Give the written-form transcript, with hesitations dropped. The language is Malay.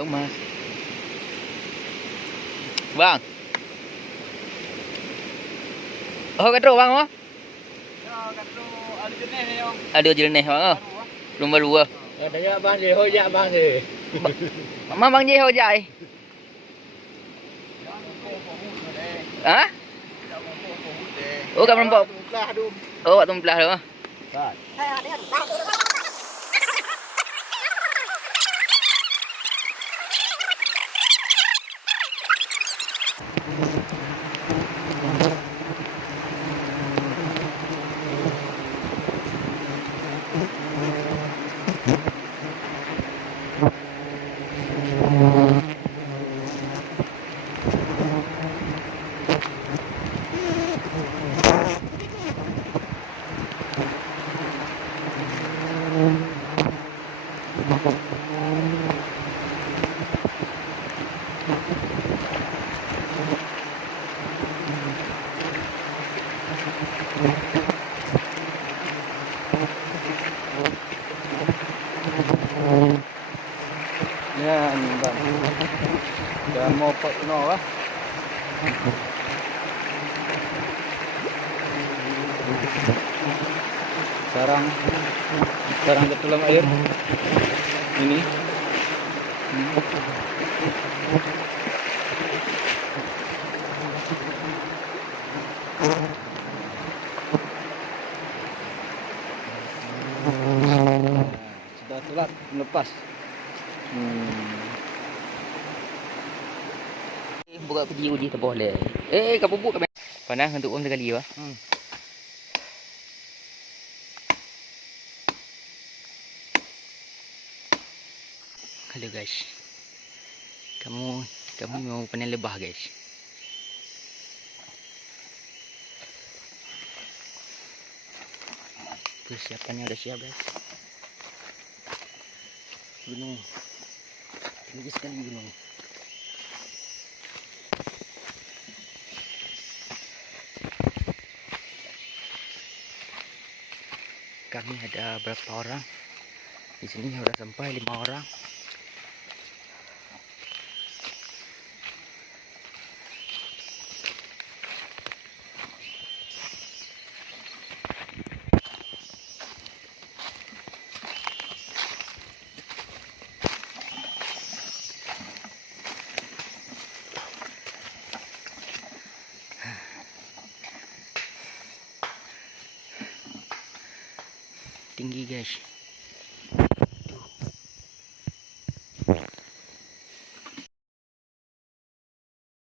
Bang Mas. Bang. Oh, katro bang oh. Ya, katro ada jenis ni bang. Ada jenis bang oh. Belum baru ah. Dengar bang dia, hojak bang dia. Mama bang je hojai. Ha? Oh, kat perempuan. Oh, waktu belah tu. Kan. Ya, ni bang. Dah mau pot no lah. Sekarang ke dalam air. Ini. Sudah telat melepas. Buka video je tak boleh. Kau bubuk kau. Panas untuk om sekali ah. Halo guys. Kamu mau panen lebah guys. Persiapannya udah siap guys. Gunung. Tinggi sekali gunung. Kami ada berapa orang? Di sini sudah sampai 5 orang. Tinggi guys.